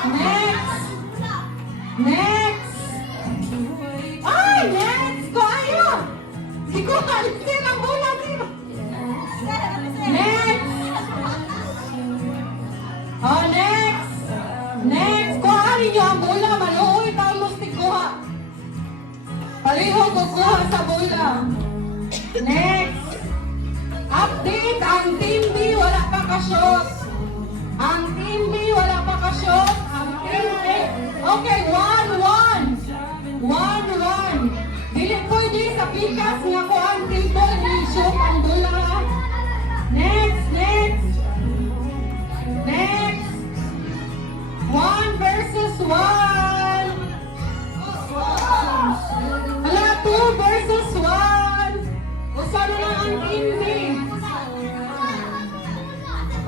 Next. Next. Ay, next. Ko ayo. Di ko alisin ang bola dito. Next. Oh, next. Next. Ko ari nyo ang bola. Maluoy tamos ti kuha. Pareho ko kuha sa bola. Next. Update. Ang Team B wala pa ka-shot. Ang Team B wala pa ka-shot. Ang Team A. Okay, 1-1. 1-1. Dili pwede sa pikas nga ko ang table ni shoot ang bola. Next, next. Next. 1 versus 1. Hala, 2 versus 1. Usa na lang ang Team B.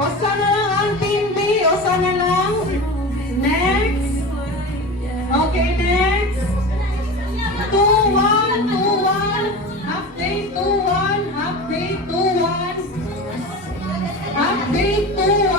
Usa na lang ang Team B. Usa na lang. Next. Okay, next. 2-1, 2-1. Update 2-1. Update 2-1. Update 2-1.